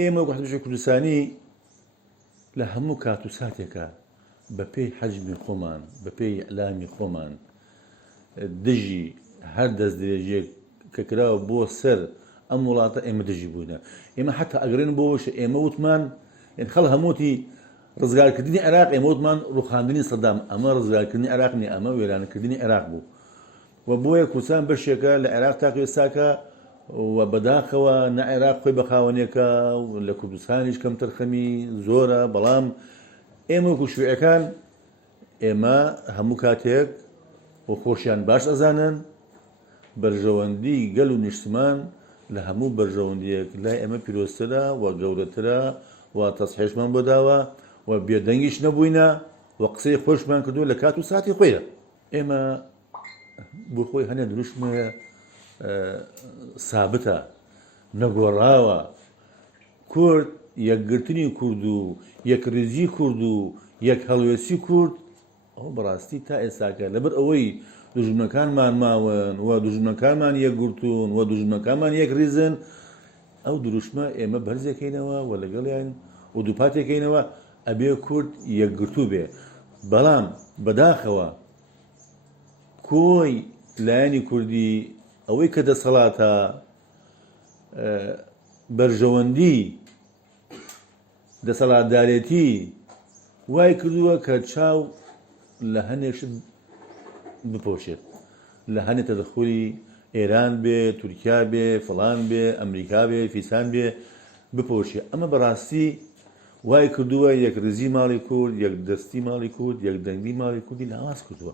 ئێمە وەحدەتی کوردستانی لە هەموو کات و ساتێکە بە پێی حەجمی خۆمان بە پێی ئەعلامی خۆمان دژی هەر دەست درێژێک کە کراوە بۆ سەر ئەم وڵاتە ئێمە دژی بووینە. ئێمە حتا ئەگرێن بۆش ئێمە وتمان خەڵ هەمووتی ڕزگارکردنی عێراق ئێمە وتمان ڕوخاندنی سەدام ئەمە ڕزگارکردنی عێراق نی ئەمە وێرانکردنی عێراق بوو و بۆیە کوردستان بەشێکە لە عێراق تاکو ئێستاکە و بەداخەوە نە عێراق خۆی بەخاوەنێکە لە کوردستانیش کەم تەرخەمی زۆرە بەڵام ئێمە وەکو شوێعەکان ئێمە هەموو کاتێک و خۆشیان باش ئەزانن بەرژەوەندی گەل و نیشتمان لە هەموو بەرژەوەندیەک لای ئێمە پیرۆزترە و گەورەترە و تەسحێشمان بۆ داوە و بێدەنگیش نەبووینە و قسەی خۆشمان کردو لە کات و ساتی خۆیە. ئێمە بۆ خۆی هەنێ دروشمە سابتە نەگۆڕاوە کورد یەکگرتنی کورد و یەکریزی کورد و یەک هەڵوێستی کورد ئەوە بەڕاستی تا ئێستاکە لەبەر ئەوەی دوژمنەکانمان ماون و دوژمنەکانمان یەکگرتوون و دوژمنەکانمان یەکریزن ئەو دروشمە ئێمە بەرزەکەینەوە و لەگەڵیان و دووپاتێکەکەینەوە ئەبێ کورد یەکگرتوو بێ. بەڵام بەداخەوە کۆی لایەنی کوردی ئەوەی کە دەسەڵاتە بەرژەوەندی دەسەڵاتدارێتی وای کردووە کە چاو لە هەنێشت بپۆشێت لە هەنێ تەدەخولی ئێران بێ تورکیا بێ فڵان بێ ئەمریکا بێ فیسان بێ بپۆشێ. ئەمە بەڕاستی وای کردووە یەکریزی ماڵی کورد یەکدەستی ماڵی کورد یەکدەنگی ماڵی کوردی لاواز کردووە.